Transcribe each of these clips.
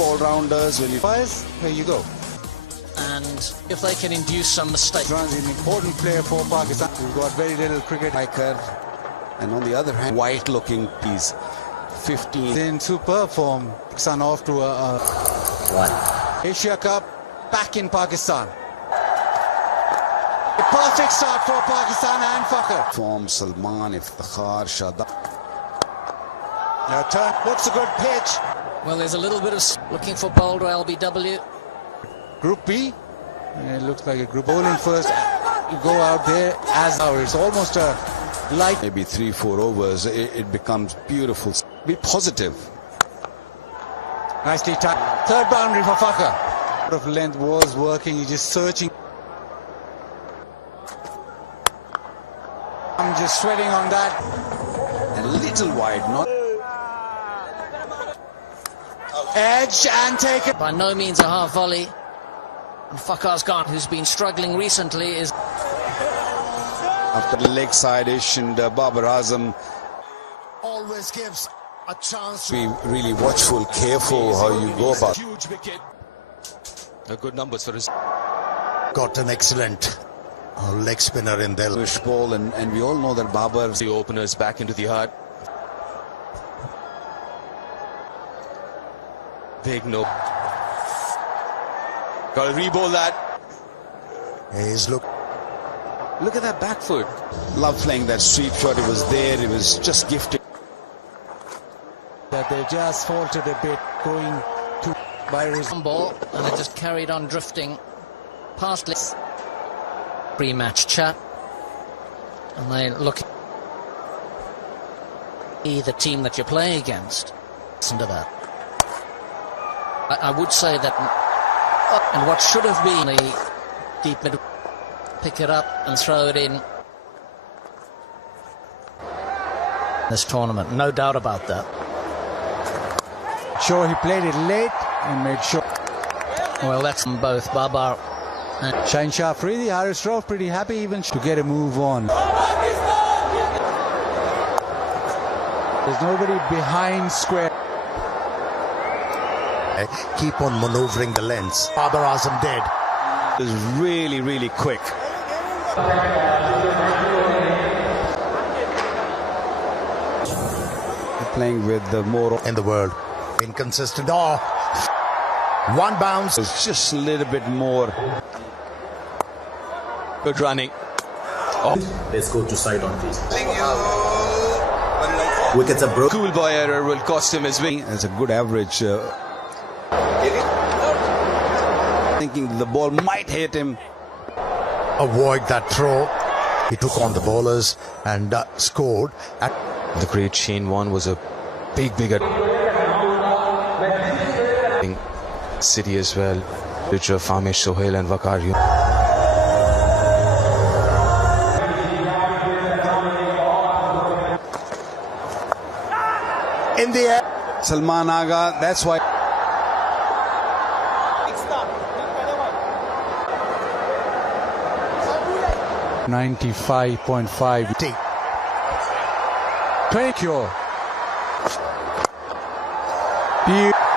all-rounders. When you fires, here you go. And if they can induce some mistakes. He's an important player for Pakistan. We've got very little cricket. And on the other hand, white-looking piece. 15. In superb form. Pakistan off to a Asia Cup back in Pakistan. A perfect start for Pakistan and Fakhr. Form Salman, Iftikhar, Shada. Now turn. What's a good pitch? Well, there's a little bit of looking for boulder LBW. Group B. It looks like a group. Bowling first. You go out there as our. It's almost a light. Maybe 3-4 overs. It becomes beautiful. Be positive. Nicely timed. Third boundary for Fakhr. Out of length was working. He's just searching. I'm just sweating on that. A little wide, not. Edge and take it. By no means a half volley. And Fakhr's gone, who's been struggling recently, is. After the leg side-ish and Babar Azam. Always gives a chance. Be really watchful, careful how you go about. Huge wicket. Good numbers for his. Got an excellent leg spinner in there. Wish ball, and we all know that Babar. The openers back into the heart. Big no. Got to re-bowl that. He's Look at that back foot. Love playing that sweep shot. It was there. It was just gifted. That they just faltered a bit going to Byron's ball, and it just carried on drifting past this pre-match chat, and they look at the team that you're playing against. Listen to that. I would say that, and what should have been the deep mid, pick it up and throw it in this tournament, no doubt about that. Sure, he played it late and made sure. Well, that's both Babar and Shaheen Shah Afridi, Haris Rauf pretty happy even to get a move on. There's nobody behind square. keep on maneuvering the lens. Babar Azam dead. Is really, really quick. Playing with the more in the world. Inconsistent. Oh, one bounce. It's just a little bit more. Good running. Oh. Let's go to side on, please. Wickets are broken. Cool boy error will cost him his wing. That's a good average. Thinking the ball might hit him. Avoid that throw. He took on the bowlers and scored. The great Shane Warne was a big City as well. Future Famish, Sohail and Waqar. In the air. Salman Aga, that's why. 95.5. 20 cure.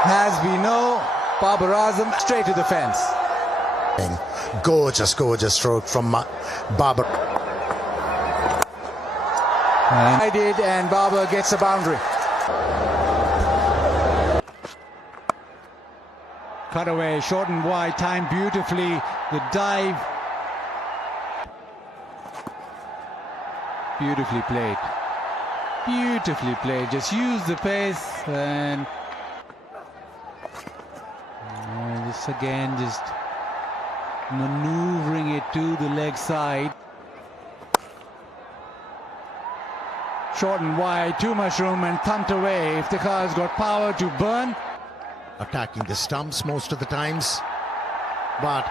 Has been no. Babar Azam straight to the fence. Gorgeous stroke from Babar. And I did, and Babar gets a boundary. Cut away, short and wide, timed beautifully. The dive. Beautifully played. Beautifully played. Just use the pace and just again, just maneuvering it to the leg side. Short and wide, too much room and thumped away. If the car's got power to burn. Attacking the stumps most of the times, but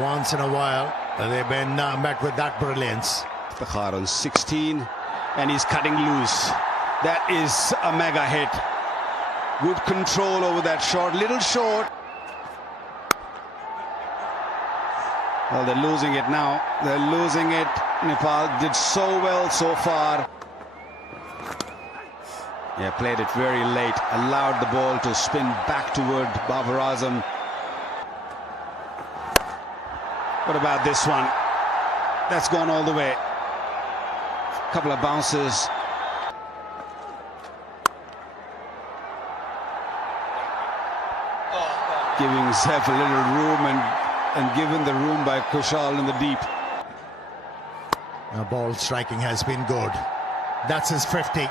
once in a while they've been met with that brilliance. Iftikhar on 16 and he's cutting loose. That is a mega hit. Good control over that shot, little short. Well, they're losing it now. They're losing it. Nepal did so well so far. Yeah, played it very late, allowed the ball to spin back toward Babar Azam. What about this one? That's gone all the way. Couple of bounces. Giving himself a little room and given the room by Kushal in the deep. Ball striking has been good. That's his 50.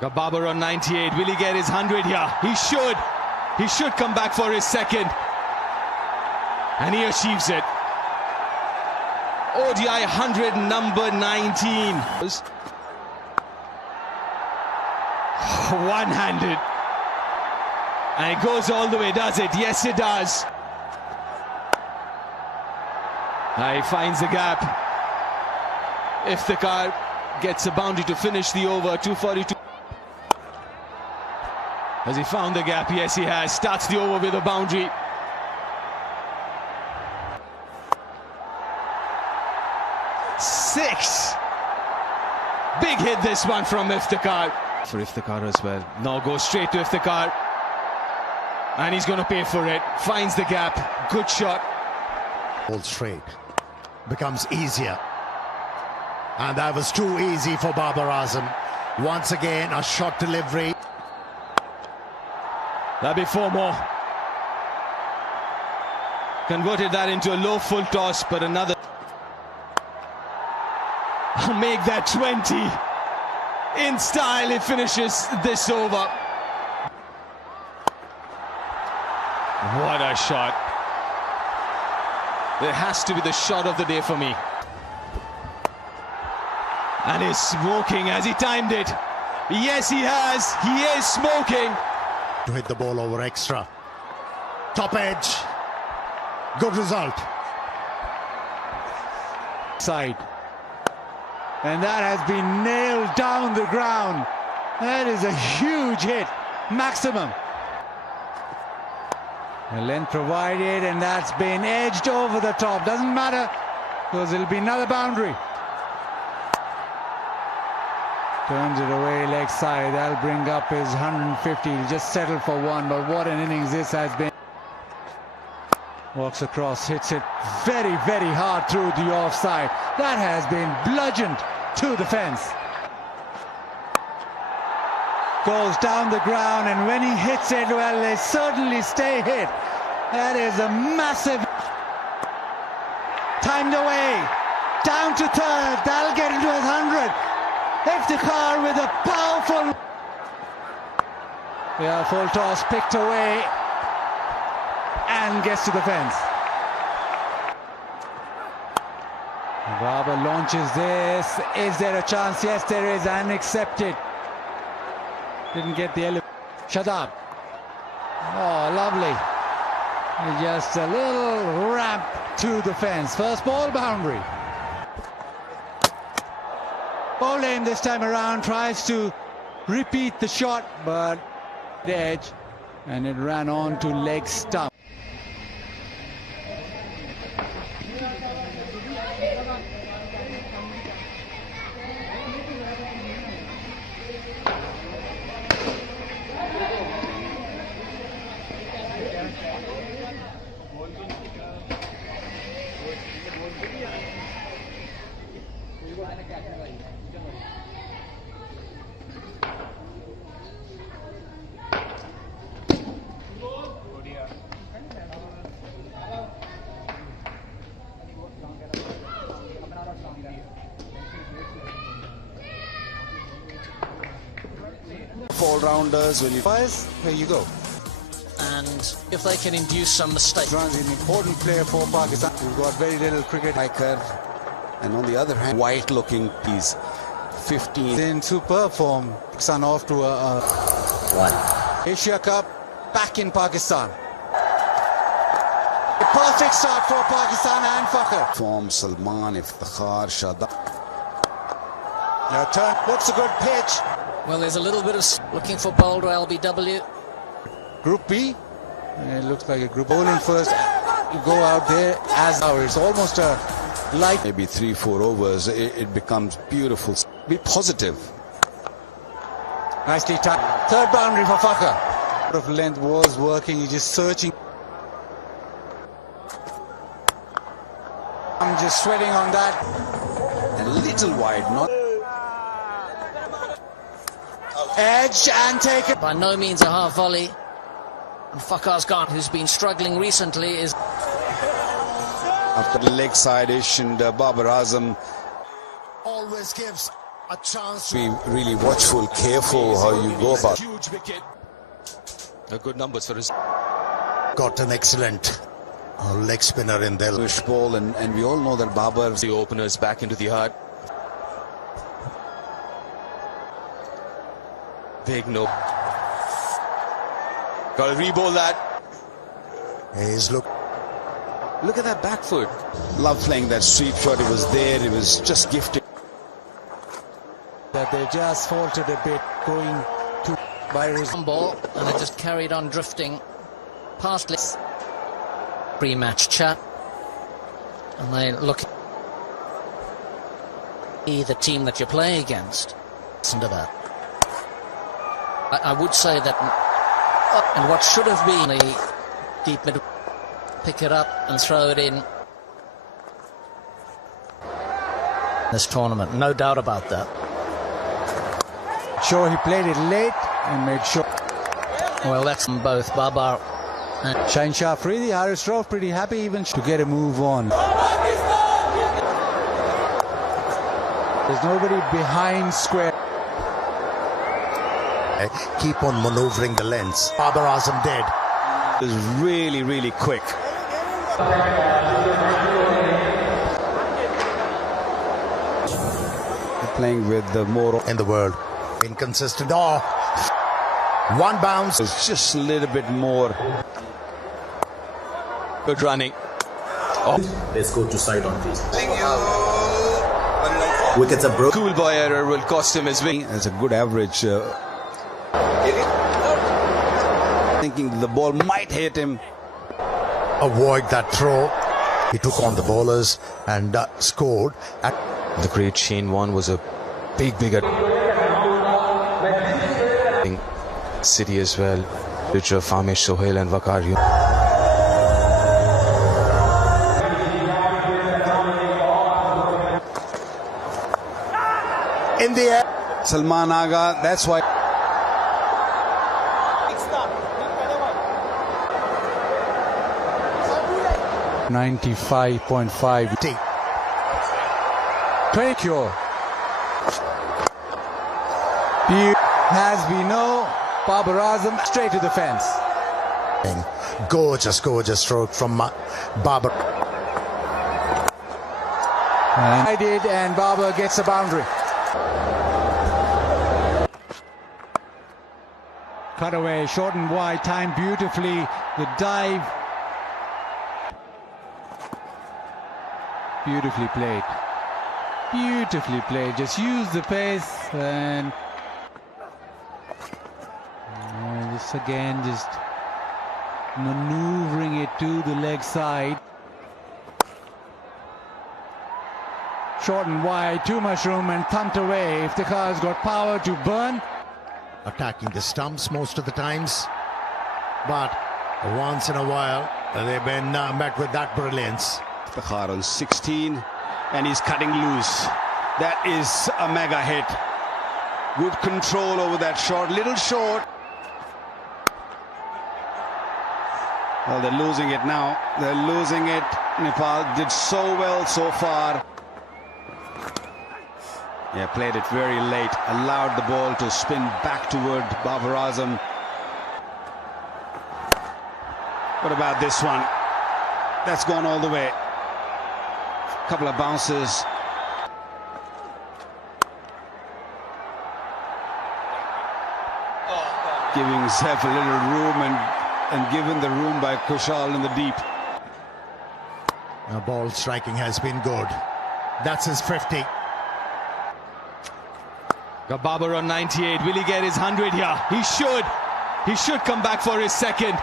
Got Babar on 98. Will he get his 100 here? He should. He should come back for his second. And he achieves it. ODI 100, number 19. One-handed. And it goes all the way, does it? Yes, it does. He finds the gap. Iftikhar gets a boundary to finish the over. 242. Has he found the gap? Yes, he has. Starts the over with a boundary. Six. Big hit this one from Iftikhar. For Iftikhar as well. Now goes straight to Iftikhar. And he's going to pay for it. Finds the gap. Good shot. Ball straight. Becomes easier. And that was too easy for Babar Azam. Once again, a shot delivery. That'll be 4 more. Converted that into a low full toss, but another. I'll make that 20. In style, it finishes this over. What a shot. It has to be the shot of the day for me. And he's smoking. Has he timed it? Yes, he has. He is smoking. To hit the ball over extra. Top edge. Good result. Side. And that has been nailed down the ground. That is a huge hit. Maximum. The length provided, and that's been edged over the top. Doesn't matter, because it'll be another boundary. Turns it away, leg side. That'll bring up his 150. He'll just settle for one, but what an innings this has been. Walks across, hits it very, very hard through the offside. That has been bludgeoned to the fence. Goes down the ground, and when he hits it, well, they certainly stay hit. That is a massive. Timed away. Down to third. That'll get into his 100. Iftikhar with a powerful. Yeah, full toss picked away and gets to the fence. Babar launches this. Is there a chance? Yes, there is, and accepted. Didn't get the element. Shadab. Oh, lovely. Just a little ramp to the fence. First ball boundary. Bowling this time around tries to repeat the shot, but the edge, and it ran on to leg stump. All-rounders, when you fires, there you go. And if they can induce some mistake. He's an important player for Pakistan. We've got very little cricket. Hiker. And on the other hand, white-looking piece. 15. In superb form. Pakistan off to a 1. Asia Cup back in Pakistan. A perfect start for Pakistan and Fakhr. Form Salman, Iftikhar, Shadab. Now turn. What's a good pitch? Well, there's a little bit of looking for Boulder LBW. Group B. It looks like a group. Bowling first. You go out there as now. It's almost a light. Maybe 3-4 overs. It becomes beautiful. Be positive. Nicely timed. Third boundary for Fakar. Out of length was working. He's just searching. I'm just sweating on that. A little wide, not. Edge and take it. By no means a half volley. And Fakar's gone, who's been struggling recently, is... After the leg side-ish, and Babar Azam Always gives a chance be really watchful, careful how you go about. Huge wicket. A good numbers for his... got an excellent leg spinner in there. Wish ball, and we all know that Babar. The openers back into the heart. Big no. Got to re-bowl that. He's Look at that back foot. Love playing that sweep shot. It was there. It was just gifted. That they just faltered a bit, going to Byron's ball, and it just carried on drifting past this pre-match chat. And they look at the team that you're playing against. Listen to that. I would say that, and what should have been the deep mid, pick it up and throw it in this tournament, no doubt about that. Sure, he played it late and made sure. Well, that's both Babar and Shine Shah Afridi, Haris Rauf pretty happy even to get a move on. There's nobody behind square. keep on maneuvering the lens. Babar Azam did. It was really, really quick. Playing with the more in the world. Inconsistent. Oh, one bounce. It's just a little bit more. Good running. Let's go to side on, please. Wickets are broken. Cool boy error will cost him his win. That's a good average. Thinking the ball might hit him. Avoid that throw. He took on the bowlers and scored. The great Shane Warne was a big City as well. Future Famish, Sohail and Waqar. In the air. Salman Aga, that's why. $95.5. 20 cure. Has been no Babar Azam straight to the fence. Gorgeous stroke from Babar. And I did, and Babar gets a boundary. Cut away, short and wide, timed beautifully. The dive. Beautifully played. Beautifully played. Just use the pace and just again, just maneuvering it to the leg side. Short and wide, too much room and thumped away. If the car's got power to burn. Attacking the stumps most of the times, but once in a while they've been met with that brilliance. The car on 16 and he's cutting loose. That is a mega hit. Good control over that shot, little short. Well, they're losing it now. They're losing it. Nepal did so well so far. Yeah, played it very late. Allowed the ball to spin back toward Babar Azam. What about this one? That's gone all the way. Couple of bounces. Giving himself a little room and given the room by Kushal in the deep. The ball striking has been good. That's his 50. Got Babar on 98. Will he get his 100 here? He should. He should come back for his second.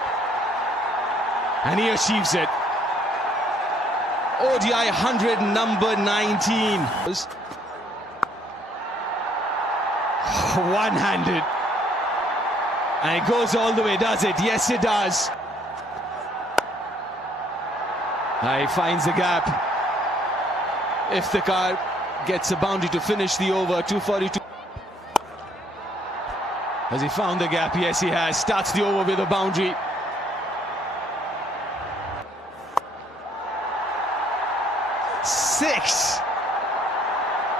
And he achieves it. ODI 100, number 19. One-handed. And it goes all the way, does it? Yes, it does. He finds the gap. Iftikhar gets a boundary to finish the over. 242. Has he found the gap? Yes, he has. Starts the over with a boundary. Six.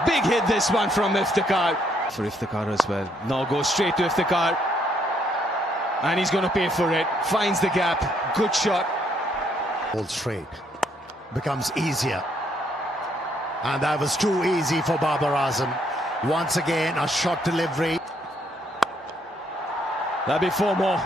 Big hit this one from Iftikhar. For Iftikhar as well. Now goes straight to Iftikhar. And he's going to pay for it. Finds the gap. Good shot. All straight. Becomes easier. And that was too easy for Babar Azam. Once again, a shot delivery. That'll be 4 more.